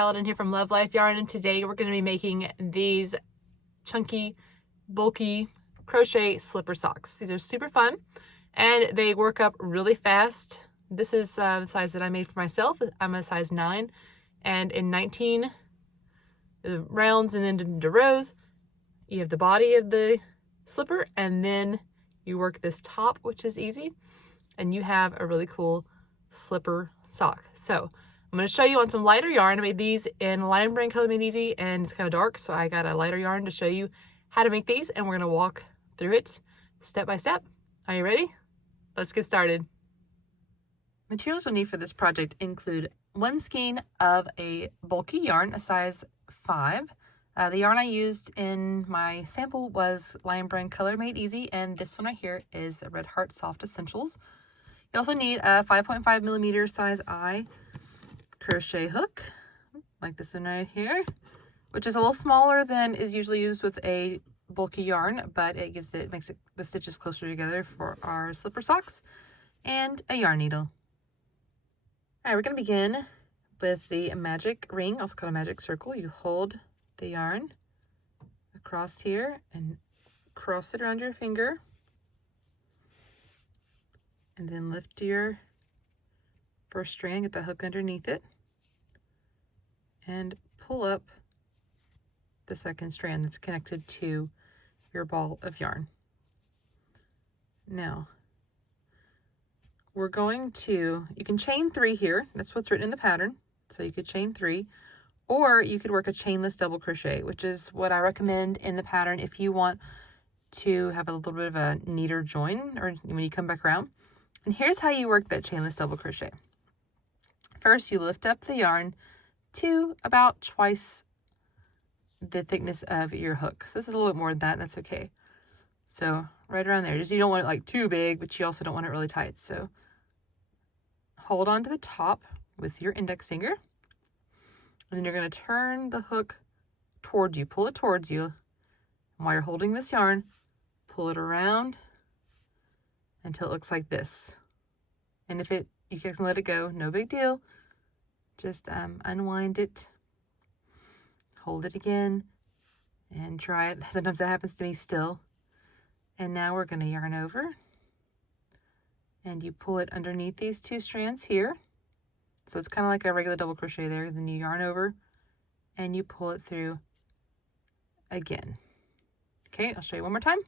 Paladin here from Love Life Yarn, and today we're going to be making these chunky, bulky crochet slipper socks. These are super fun and they work up really fast. This is the size that I made for myself. I'm a size 9, and in 19 rounds and then into rows, you have the body of the slipper, and then you work this top, which is easy, and you have a really cool slipper sock. So I'm going to show you on some lighter yarn. I made these in Lion Brand Color Made Easy, and it's kind of dark, so I got a lighter yarn to show you how to make these, and we're going to walk through it step by step. Are you ready? Let's get started. Materials you'll need for this project include 1 skein of a bulky yarn, a size 5. The yarn I used in my sample was Lion Brand Color Made Easy, and this one right here is the Red Heart Soft Essentials. You also need a 5.5 millimeter size I crochet hook, like this one right here, which is a little smaller than is usually used with a bulky yarn, but it makes the stitches closer together for our slipper socks, and a yarn needle. All right, we're going to begin with the magic ring, also called a magic circle. You hold the yarn across here and cross it around your finger, and then lift your first strand, get the hook underneath it, and pull up the second strand that's connected to your ball of yarn. Now, we're going to, you can chain 3 here. That's what's written in the pattern. So you could chain 3, or you could work a chainless double crochet, which is what I recommend in the pattern if you want to have a little bit of a neater join or when you come back around. And here's how you work that chainless double crochet. First, you lift up the yarn to about twice the thickness of your hook. So this is a little bit more than that, that's okay. So right around there. Just, you don't want it like too big, but you also don't want it really tight. So hold on to the top with your index finger, and then you're going to turn the hook towards you, pull it towards you. And while you're holding this yarn, pull it around until it looks like this. And if you can let it go, no big deal. Just unwind it, hold it again, and try it. Sometimes that happens to me still. And now we're going to yarn over, and you pull it underneath these 2 strands here. So it's kind of like a regular double crochet there. Then you yarn over and you pull it through again. Okay, I'll show you one more time.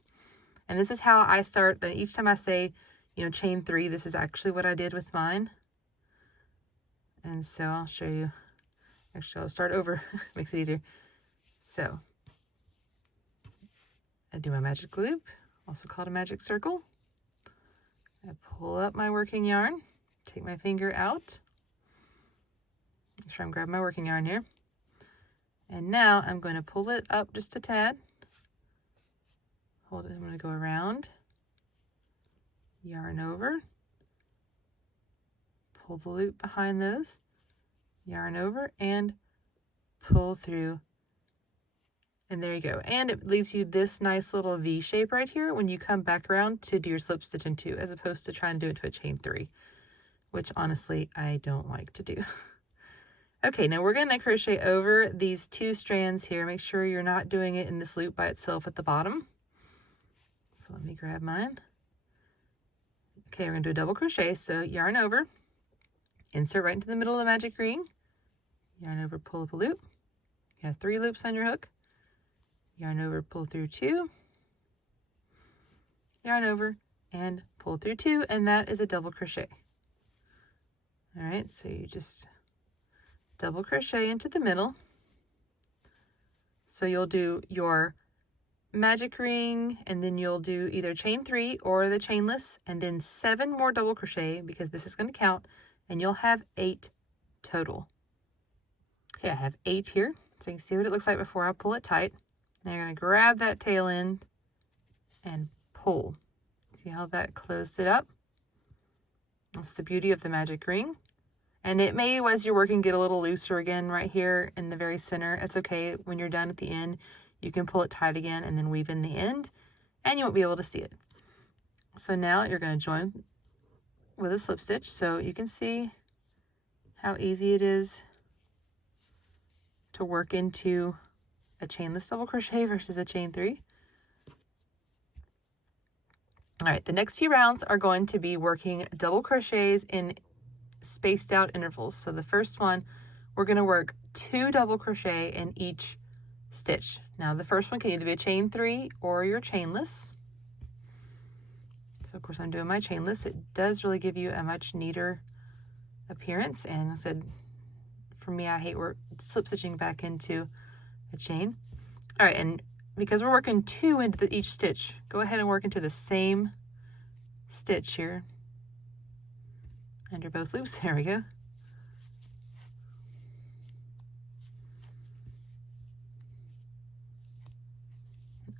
And this is how I start. Each time I say, chain 3, this is actually what I did with mine. And so I'll show you. Actually, I'll start over. Makes it easier. So I do my magic loop, also called a magic circle. I pull up my working yarn, take my finger out. Make sure I'm grabbing my working yarn here. And now I'm going to pull it up just a tad. Hold it. I'm going to go around, yarn over, pull the loop behind those, yarn over, and pull through. And there you go. And it leaves you this nice little V shape right here when you come back around to do your slip stitch in 2, as opposed to trying to do it to a chain 3, which honestly I don't like to do. Okay, now we're going to crochet over these 2 strands here. Make sure you're not doing it in this loop by itself at the bottom. So let me grab mine. Okay, we're going to do a double crochet. So yarn over, insert right into the middle of the magic ring, yarn over, pull up a loop. You have 3 loops on your hook. Yarn over, pull through 2, yarn over, and pull through 2, and that is a double crochet. All right, so you just double crochet into the middle. So you'll do your magic ring, and then you'll do either chain 3 or the chainless, and then 7 more double crochet, because this is going to count, and you'll have 8 total. Okay, I have 8 here, so you can see what it looks like before I pull it tight. Now you're going to grab that tail end and pull. See how that closed it up? That's the beauty of the magic ring. And it may, as you're working, get a little looser again right here in the very center. It's okay. When you're done at the end, you can pull it tight again and then weave in the end, and you won't be able to see it. So now you're going to join with a slip stitch, so you can see how easy it is to work into a chainless double crochet versus a chain 3. All right, the next few rounds are going to be working double crochets in spaced out intervals. So the first one, we're going to work 2 double crochet in each stitch. Now the first one can either be a chain 3 or your chainless. So of course I'm doing my chainless. It does really give you a much neater appearance, and I said for me, I hate slip stitching back into a chain. All right, and because we're working 2 into each stitch, go ahead and work into the same stitch here under both loops. There we go.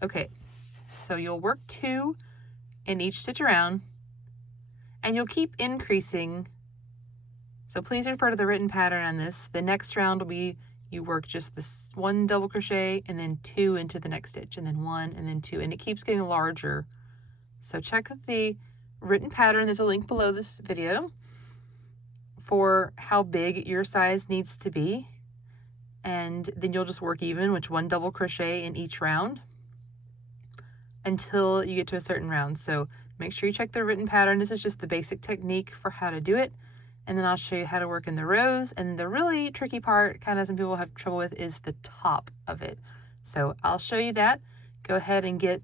Okay, so you'll work 2 in each stitch around, and you'll keep increasing. So please refer to the written pattern on this. The next round will be you work just this 1 double crochet and then 2 into the next stitch, and then 1 and then 2, and it keeps getting larger. So check the written pattern. There's a link below this video for how big your size needs to be, and then you'll just work even with 1 double crochet in each round until you get to a certain round. So make sure you check the written pattern. This is just the basic technique for how to do it. And then I'll show you how to work in the rows. And the really tricky part, kind of some people have trouble with, is the top of it. So I'll show you that. Go ahead and get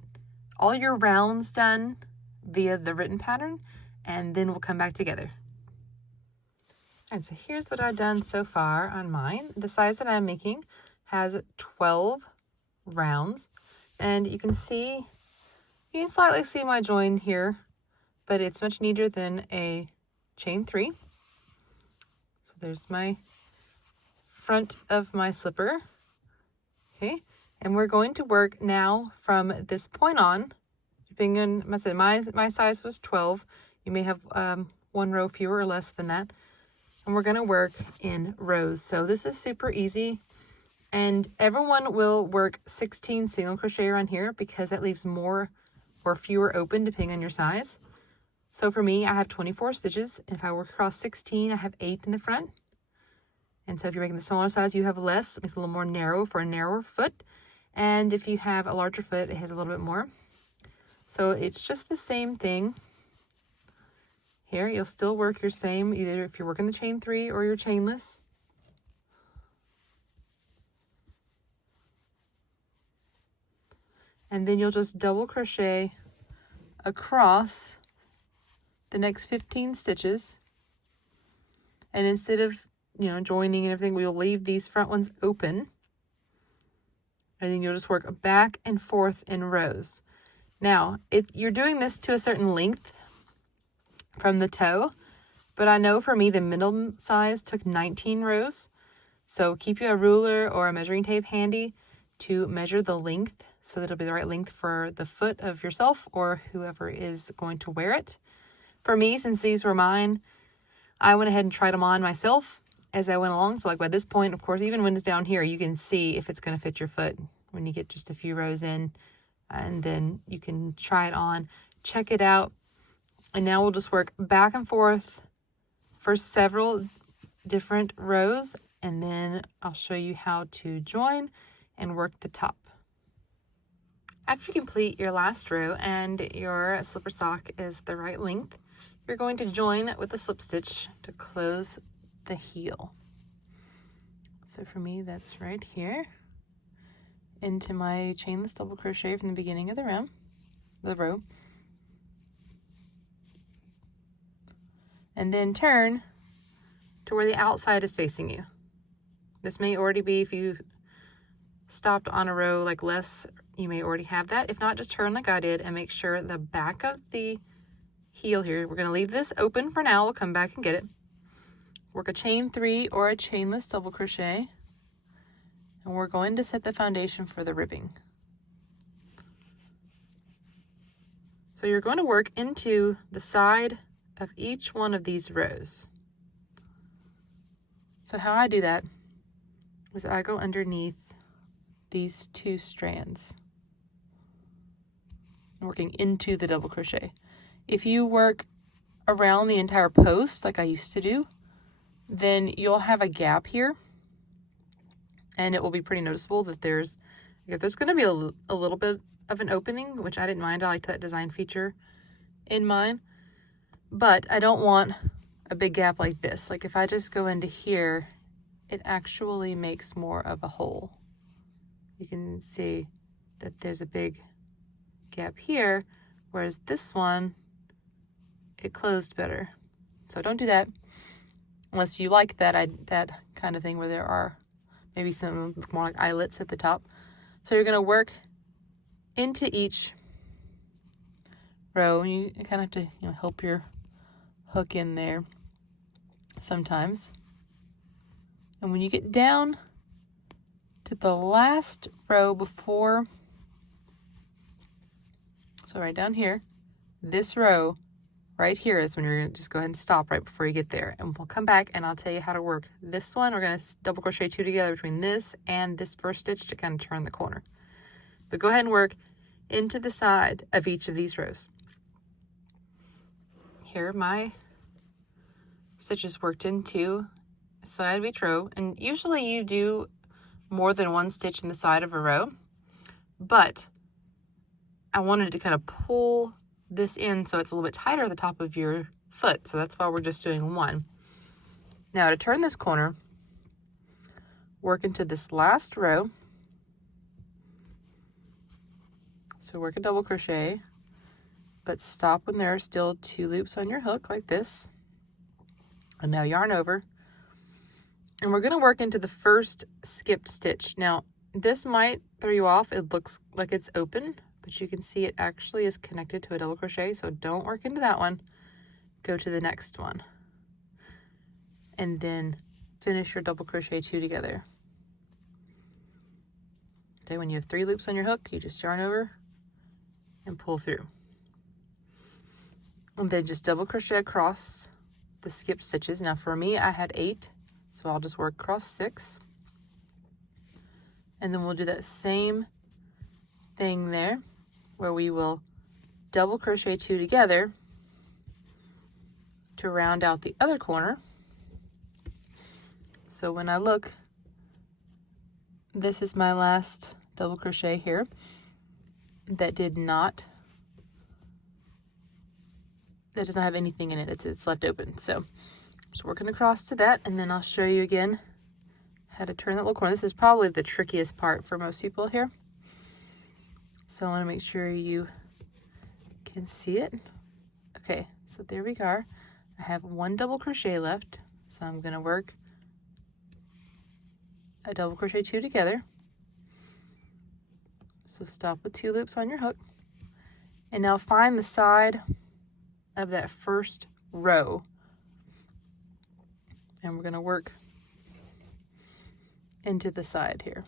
all your rounds done via the written pattern, and then we'll come back together. All right, so here's what I've done so far on mine. The size that I'm making has 12 rounds, and you can slightly see my join here, but it's much neater than a chain 3. So there's my front of my slipper. Okay, and we're going to work now from this point on. Depending on, my size was 12. You may have 1 row fewer or less than that. And we're going to work in rows. So this is super easy. And everyone will work 16 single crochet around here because that leaves more or fewer open depending on your size. So for me, I have 24 stitches. And if I work across 16, I have 8 in the front. And so if you're making the smaller size, you have less. It makes it a little more narrow for a narrower foot. And if you have a larger foot, it has a little bit more. So it's just the same thing. Here, you'll still work your same, either if you're working the chain 3 or your chainless. And then you'll just double crochet across the next 15 stitches. And instead of, joining and everything, we'll leave these front ones open. And then you'll just work back and forth in rows. Now, if you're doing this to a certain length from the toe, but I know for me the minimum size took 19 rows. So keep a ruler or a measuring tape handy to measure the length so that it'll be the right length for the foot of yourself or whoever is going to wear it. For me, since these were mine, I went ahead and tried them on myself as I went along. So like by this point, of course, even when it's down here, you can see if it's going to fit your foot when you get just a few rows in, and then you can try it on, check it out. And now we'll just work back and forth for several different rows, and then I'll show you how to join and work the top. After you complete your last row and your slipper sock is the right length, you're going to join with the slip stitch to close the heel. So for me, that's right here into my chainless double crochet from the beginning of the row. And then turn to where the outside is facing you. This may already be, if you stopped on a row like less, you may already have that. If not, just turn like I did and make sure the back of the heel here, we're going to leave this open for now. We'll come back and get it. Work a chain 3 or a chainless double crochet. And we're going to set the foundation for the ribbing. So you're going to work into the side of each one of these rows. So how I do that is I go underneath these 2 strands, working into the double crochet. If you work around the entire post like I used to do, then you'll have a gap here, and it will be pretty noticeable that there's going to be a little bit of an opening, which I didn't mind. I liked that design feature in mine, but I don't want a big gap like this. Like if I just go into here, it actually makes more of a hole. You can see that there's a big gap here, whereas this one, it closed better. So don't do that unless you like that kind of thing where there are maybe some more like eyelets at the top. So you're going to work into each row. You kind of have to help your hook in there sometimes. And when you get down to the last row before, so right down here, this row right here is when you're going to just go ahead and stop right before you get there. And we'll come back and I'll tell you how to work this one. We're going to double crochet 2 together between this and this first stitch to kind of turn the corner. But go ahead and work into the side of each of these rows. Here are my stitches worked into the side of each row. And usually you do more than one stitch in the side of a row, but I wanted to kind of pull this in so it's a little bit tighter at the top of your foot. So that's why we're just doing one. Now to turn this corner, work into this last row. So work a double crochet, but stop when there are still 2 loops on your hook like this. And now yarn over. And we're going to work into the first skipped stitch. Now this might throw you off. It looks like it's open, but you can see it actually is connected to a double crochet. So don't work into that one. Go to the next one. And then finish your double crochet 2 together. Okay, when you have 3 loops on your hook, you just yarn over and pull through. And then just double crochet across the skipped stitches. Now for me, I had 8, so I'll just work across 6. And then we'll do that same thing there, where we will double crochet 2 together to round out the other corner. So when I look, this is my last double crochet here that does not have anything in it. It's left open. So just working across to that, and then I'll show you again how to turn that little corner. This is probably the trickiest part for most people here. So I want to make sure you can see it. Okay, so there we are. I have 1 double crochet left, so I'm going to work a double crochet 2 together. So stop with 2 loops on your hook, and now find the side of that first row, and we're going to work into the side here.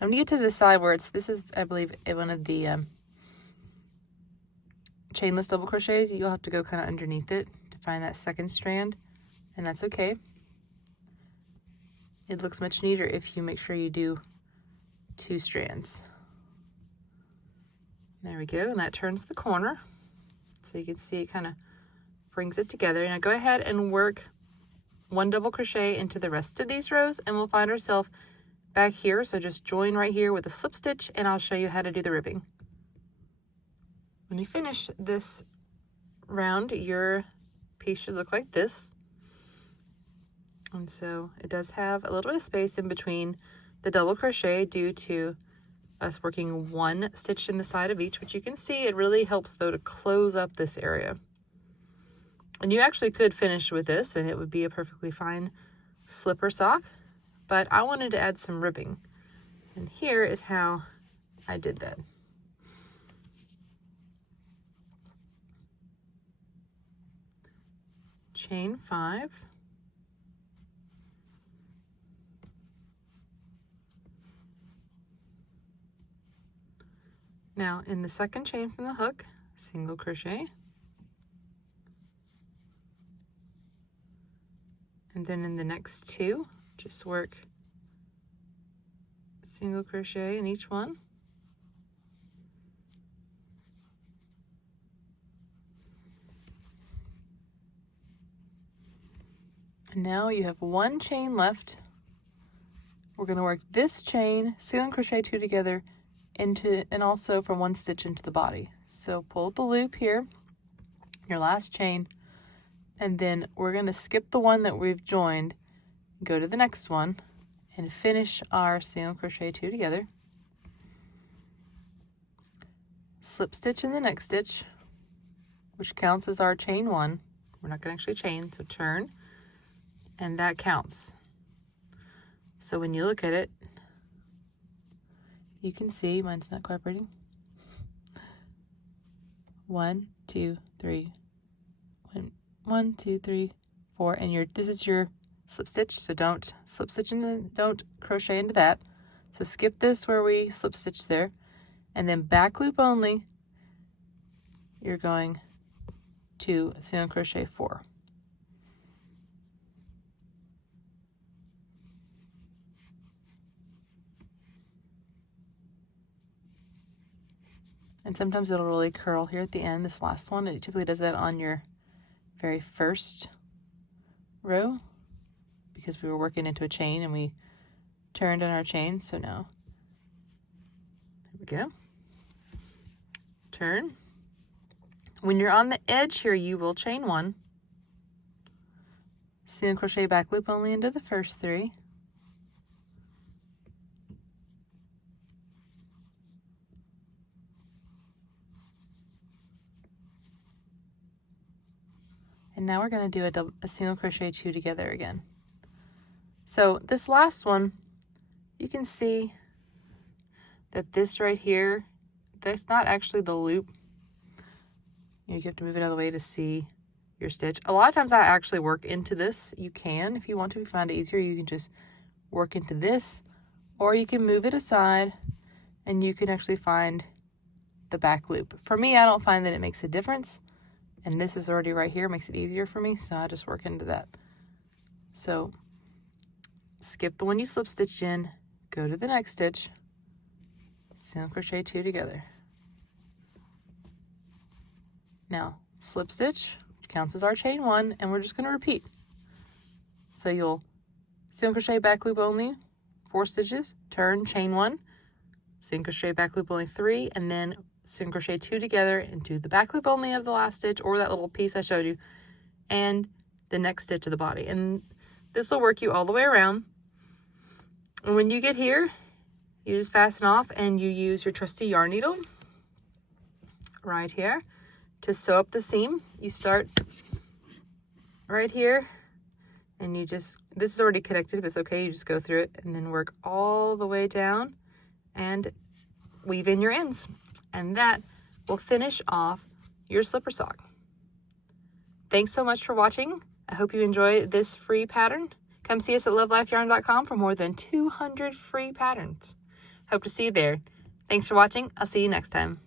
Now when you get to the side where this is, I believe, one of the chainless double crochets, you'll have to go kind of underneath it to find that second strand, and that's okay. It looks much neater if you make sure you do 2 strands. There we go, and that turns the corner. So you can see it kind of brings it together. Now go ahead and work 1 double crochet into the rest of these rows, and we'll find ourselves back here. So just join right here with a slip stitch, and I'll show you how to do the ribbing. When you finish this round, your piece should look like this. And so it does have a little bit of space in between the double crochet due to us working 1 stitch in the side of each, which you can see it really helps though to close up this area. And you actually could finish with this and it would be a perfectly fine slipper sock, but I wanted to add some ribbing. And here is how I did that. Chain 5. Now in the second chain from the hook, single crochet, and then in the next 2, just work single crochet in each one. And now you have 1 chain left we're going to work this chain, single crochet 2 together into, and also from 1 stitch into the body. So pull up a loop here, your last chain, and then we're going to skip the one that we've joined, go to the next one, and finish our single crochet 2 together. Slip stitch in the next stitch, which counts as our chain 1. We're not going to actually chain, so turn, and that counts. So when you look at it, you can see mine's not cooperating. 1, 2, 3. 1, 2, 3, 4, and this is your slip stitch. So don't slip stitch into, don't crochet into that. So skip this where we slip stitch there, and then back loop only. You're going to single crochet 4. And sometimes it'll really curl here at the end, this last one. It typically does that on your very first row because we were working into a chain and we turned on our chain. So now, there we go. Turn. When you're on the edge here, you will chain 1. Single crochet back loop only into the first 3. And now we're going to do a single crochet 2 together again. So this last one, you can see that this right here, that's not actually the loop. You have to move it out of the way to see your stitch. A lot of times I actually work into this. You can, if you want to, if you find it easier, you can just work into this, or you can move it aside and you can actually find the back loop. For me, I don't find that it makes a difference. And this is already right here, makes it easier for me, so I just work into that. So skip the one you slip stitched in, go to the next stitch, single crochet 2 together. Now slip stitch, which counts as our chain 1, and we're just going to repeat. So you'll single crochet back loop only 4 stitches, turn, chain 1, single crochet back loop only 3, and then single crochet 2 together into the back loop only of the last stitch, or that little piece I showed you, and the next stitch of the body. And this will work you all the way around. And when you get here, you just fasten off and you use your trusty yarn needle right here to sew up the seam. You start right here, and you just, this is already connected, but it's okay, you just go through it and then work all the way down and weave in your ends. And that will finish off your slipper sock. Thanks so much for watching. I hope you enjoy this free pattern. Come see us at love.life.yarn.com for more than 200 free patterns. Hope to see you there. Thanks for watching. I'll see you next time.